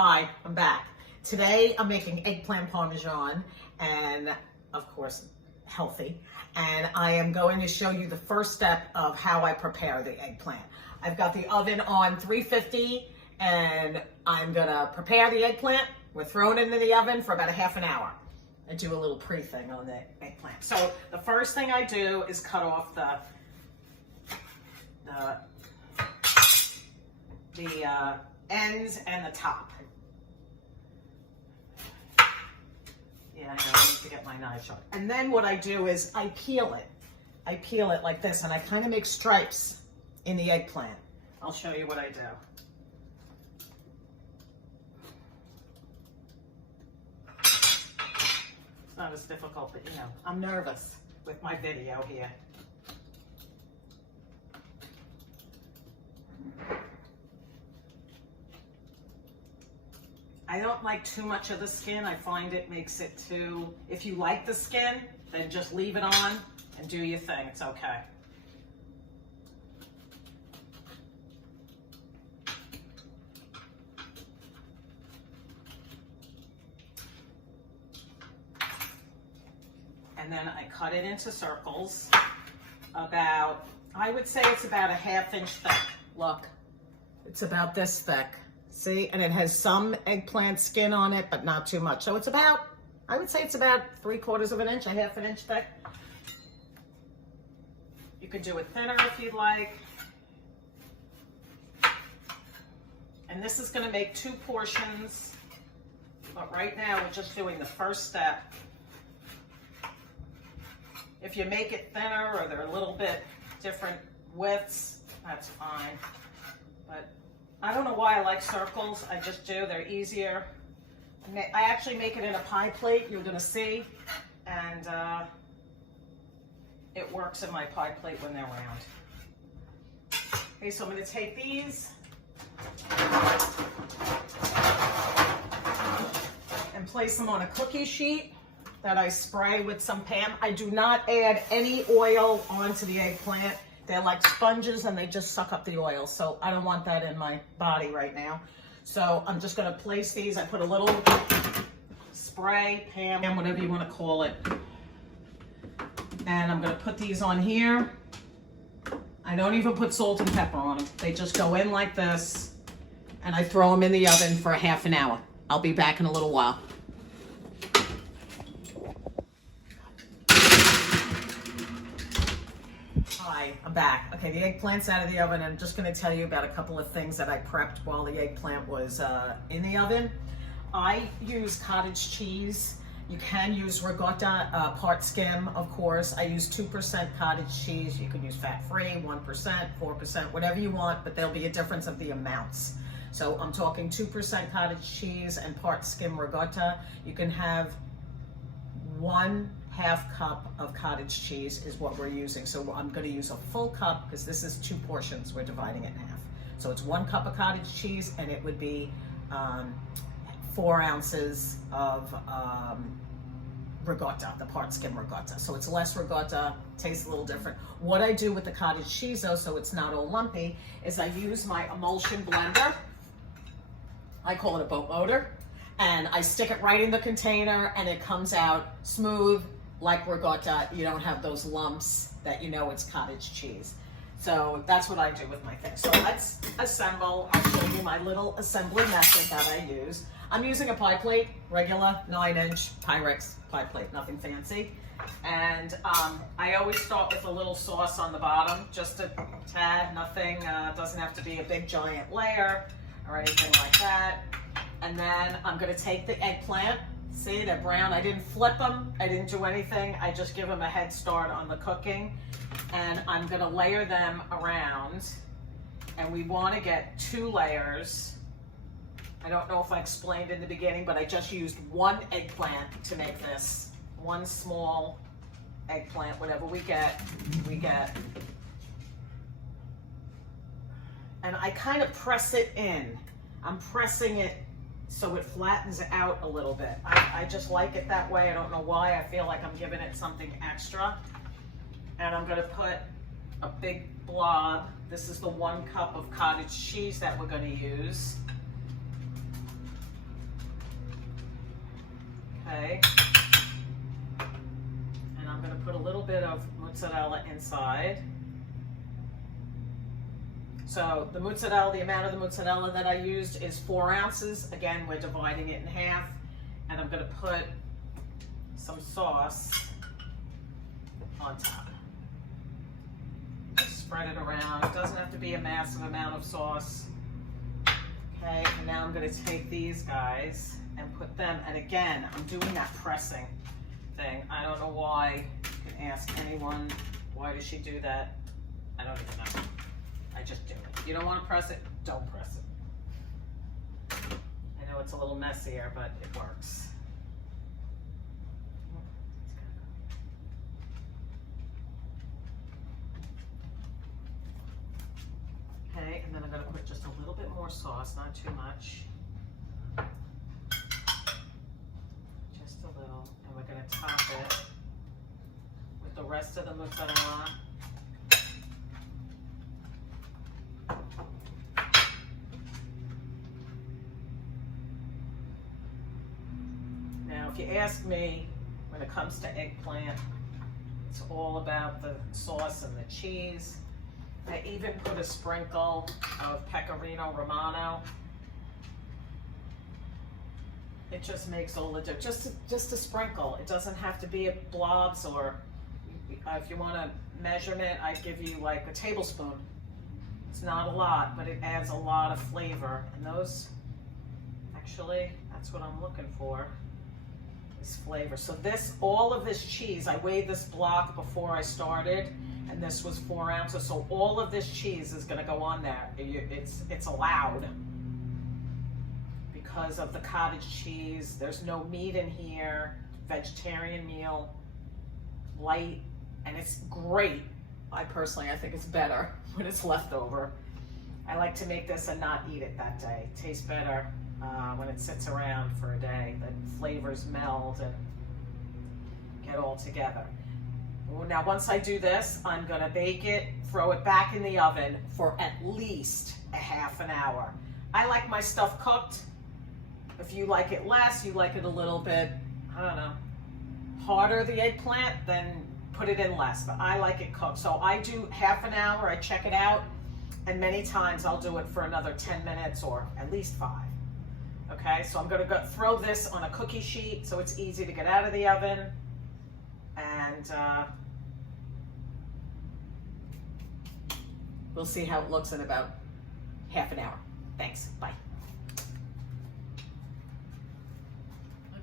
Hi, I'm back. Today I'm making eggplant Parmesan and of course healthy. And I am going to show you the first step of how I prepare the eggplant. I've got the oven on 350 and I'm gonna prepare the eggplant. We're throwing it into the oven for about a half an hour. I do a little pre-thing on the eggplant. So the first thing I do is cut off the ends and the top. Yeah, I know, I need to get my knife sharp. And then what I do is I peel it. I peel it like this and I kind of make stripes in the eggplant. I'll show you what I do. It's not as difficult, but you know, I'm nervous with my video here. I don't like too much of the skin. I find it makes it too, if you like the skin, then just leave it on and do your thing. It's okay. And then I cut it into circles about, I would say it's about a ½ inch thick. Look, it's about this thick. See, and it has some eggplant skin on it, but not too much. So it's about, I would say it's about 3/4 inch, a ½ inch thick. You could do it thinner if you'd like. And this is gonna make 2 portions, but right now we're just doing the first step. If you make it thinner or they're a little bit different widths, that's fine. But I don't know why I like circles. I just do. They're easier. I actually make it in a pie plate, you're going to see. And it works in my pie plate when they're round. Okay, so I'm going to take these and place them on a cookie sheet that I spray with some Pam. I do not add any oil onto the eggplant. They're like sponges and they just suck up the oil. So I don't want that in my body right now. So I'm just gonna place these. I put a little spray, Pam, whatever you wanna call it. And I'm gonna put these on here. I don't even put salt and pepper on them. They just go in like this and I throw them in the oven for a ½ an hour. I'll be back in a little while. Hi, I'm back. Okay, the eggplant's out of the oven. I'm just going to tell you about a couple of things that I prepped while the eggplant was in the oven. I use cottage cheese. You can use ricotta, part skim, of course. I use 2% cottage cheese. You can use fat-free, 1%, 4%, whatever you want, but there'll be a difference of the amounts. So I'm talking 2% cottage cheese and part skim ricotta. You can have 1/2 cup of cottage cheese is what we're using. So I'm going to use a full cup because this is 2 portions. We're dividing it in half. So it's 1 cup of cottage cheese and it would be 4 ounces of ricotta, the part skim ricotta. So it's less ricotta, tastes a little different. What I do with the cottage cheese though, so it's not all lumpy, is I use my emulsion blender. I call it a boat motor. And I stick it right in the container and it comes out smooth like ricotta. You don't have those lumps that you know it's cottage cheese. So that's what I do with my thing. So let's assemble. I'll show you my little assembly method that I use. I'm using a pie plate, regular 9-inch Pyrex pie plate, nothing fancy. And I always start with a little sauce on the bottom, just a tad, nothing, doesn't have to be a big giant layer or anything like that. And then I'm gonna take the eggplant. See, they're brown. I didn't flip them. I didn't do anything. I just give them a head start on the cooking. And I'm gonna layer them around. And we wanna get 2 layers. I don't know if I explained in the beginning, but I just used 1 eggplant to make this. 1 small eggplant, whatever we get, we get. And I kind of press it in. I'm pressing it so it flattens out a little bit. I just like it that way. I don't know why. I feel like I'm giving it something extra. And I'm gonna put a big blob. This is the 1 cup of cottage cheese that we're gonna use. Okay. And I'm going to put a little bit of mozzarella inside. So the mozzarella, the amount of the mozzarella that I used is 4 ounces. Again, we're dividing it in half. And I'm going to put some sauce on top. Just spread it around. It doesn't have to be a massive amount of sauce. Okay, and now I'm going to take these guys and put them, and again, I'm doing that pressing thing. I don't know why. You can ask anyone, why does she do that? I don't even know. I just do it. If you don't want to press it, don't press it. I know it's a little messier, but it works. Okay, and then I'm going to put just a little bit more sauce, not too much. Just a little. And we're going to top it with the rest of the mozzarella. Now, if you ask me, when it comes to eggplant, it's all about the sauce and the cheese. I even put a sprinkle of Pecorino Romano. It just makes all the difference. Just a sprinkle. It doesn't have to be blobs, or if you want a measurement, I'd give you like a tablespoon. It's not a lot, but it adds a lot of flavor. And those, actually, that's what I'm looking for, is flavor. So this, all of this cheese, I weighed this block before I started, and this was 4 ounces. So all of this cheese is going to go on there. It's allowed because of the cottage cheese. There's no meat in here. Vegetarian meal, light, and it's great. I think it's better when it's left over. I like to make this and not eat it that day. It tastes better when it sits around for a day. The flavors meld and get all together. Now, once I do this, I'm going to bake it, throw it back in the oven for at least a half an hour. I like my stuff cooked. If you like it less, you like it a little bit, I don't know, harder, the eggplant, then put it in less. But I like it cooked. So I do half an hour, I check it out, and many times I'll do it for another 10 minutes or at least 5. Okay, so I'm going to throw this on a cookie sheet so it's easy to get out of the oven. And we'll see how it looks in about half an hour. Thanks. Bye.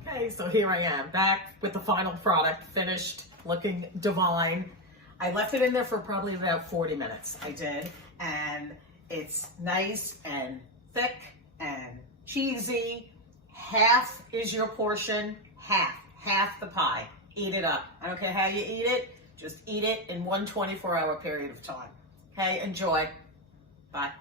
Okay, so here I am, back with the final product, finished, looking divine. I left it in there for probably about 40 minutes. I did. And it's nice and thick and cheesy. Half is your portion, half the pie. Eat it up. I don't care how you eat it, just eat it in one 24-hour period of time. Okay, enjoy. Bye.